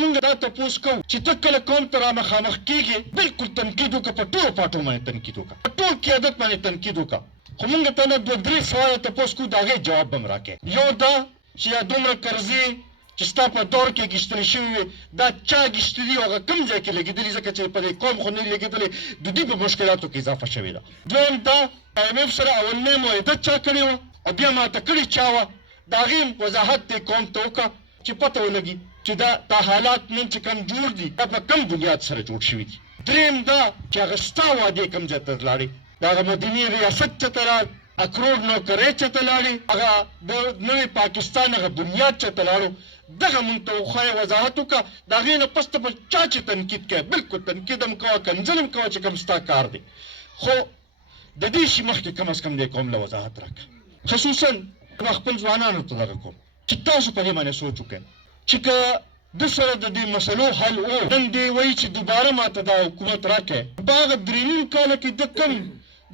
موږ دا تپوس کوو چې ته کله قوم ته را مخامخ کېږې بلکل تنقید وکړه، په ټولو پاټو باندې تنقید وکړه، په ټول قیادت باندې تنقید وکړه. خو موږ ته نه 2-3 سواله تپوس کوو، د هغې جواب به م راکړې. یو دا چې دا دومره قرضې چې ستا په دور کې ګېشتلې شوي وي، دا چا ګېشتلي او هغه کوم ځای کې لګېدلي، ځکه چې په دې قوم خو نه لګېدلې، د دوی په مشکلاتو کې اضافه شوې ده. دویم دا IMF سره اولنۍ معاهده چا کړې وه او بیا ماته کړې چا وه، د هغې وضاحت دې قوم ته وکړه چې پته ولګي چې دا حالات نن چې کوم جوړ دي دا په کوم بنیاد سره جوړ شوي دي. دریم دا چې هغه ستا وعدې کوم ځای ته لاړې، د هغه مدني ریاست چېرته لاړ، اکروړ نوکرۍ چېرته لاړې، هغه د نوي پاکستان هغه بنیاد چېرته لاړو، دغه مونږ ته وښایه، وضاحت وکړه. د هغې نه پس ته به چا چې تنقید کوې بلکل تنقید هم کوه، کنځل هم کوه چې کوم ستا کار دی، خو د دې شي مخکې کم از کم دې قوم له وضاحت راکړه. خصوصا ما خپل ځوانانو ته دغه کوم چې تاسو په دې باندې سوچ وکړئ چې که د سره د دې مسلو حل و، نن دې وایي چې دوباره ماته دا حکومت راکړئ، په هغه 3.5 کاله کې د کم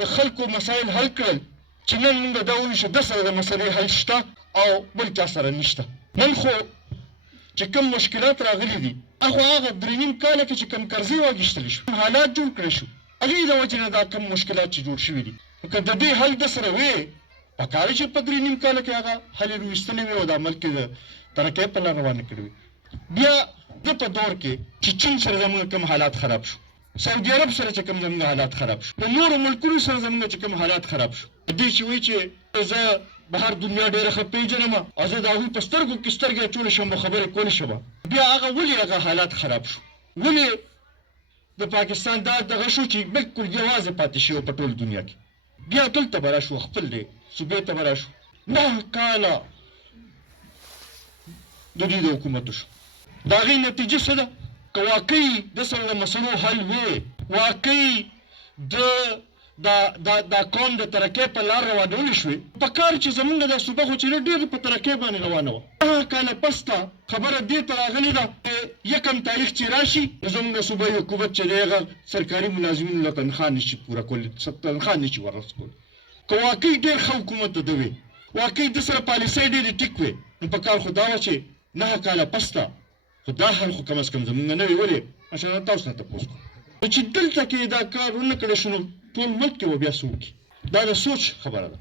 د خلکو مسایل حل کړل چې نن موږ دا وایو چې د سره د مسلې حل شته او بل چا سره نشته. نن خو چې کوم مشکلات راغلي دي هغه 3.5 کاله کې چې کوم قرضې واخیستلی شو، حالات جوړ کړی شو، هغې د وجې نه دا کوم مشکلات چې جوړ شوي دي، که د دې حل د سره وې پکار چې په 3.5 کاله کې هغه حل یې ویستلی وي او د عمل کې د ترقۍ په لار روانه کړې وي. بیا د په دور کې چې چین سره زموږ کوم حالات خراب شو، سعودي عرب سره چې کوم زموږ حالات خراب شو، د نورو ملکونو سره زموږ چې کوم حالات خراب شو، دې چې وایي چې زه بهر دنیا ډېره ښه پېژنم او زه د هغوی په سترګو کې سترګې اچولی شم او خبرې کولی شم، بیا هغه ولې هغه حالات خراب شو؟ ولې د پاکستان دا دغه شو چې بلکل یوازې پاتې شي په ټول دنیا کې؟ بیا دلته به راشو، خپل دی صوبې ته به راشو، 9 کاله د دوی د حکومتو شو. د هغې نتیجه څه ده؟ که واقعي د سره د مسلو حل وې، واقعي دا قوم د ترقۍ په لار روانولی شوې، په کار چې زمونږ دا صوبه خو چې ډېر په ترقۍ باندې روانه وه، 9 کاله پس ته خبره دې ته راغلې ده 1 تاریخ چې راشي زمونږ د صوبه حکومت چې دی هغه سرکاري ملازمینو له تنخوا نشي پوره کولی، تنخوا نشي ورسولی. که واقعي ډېر ښه حکومت د ده وې، واقعي د سره پالیسۍ ډېرې ټیک وې، نو په کار خو دا وه چې 9 کاله پس ته خو دا حل خو کم از کم زمونږ نه وي. ولې ماشاءالله تاسو نه تپوس کوم چې دلته کې دا کار ونه کړی شو نو ټول ملک کې به بیا څه وکړي؟ دا د سوچ خبره ده.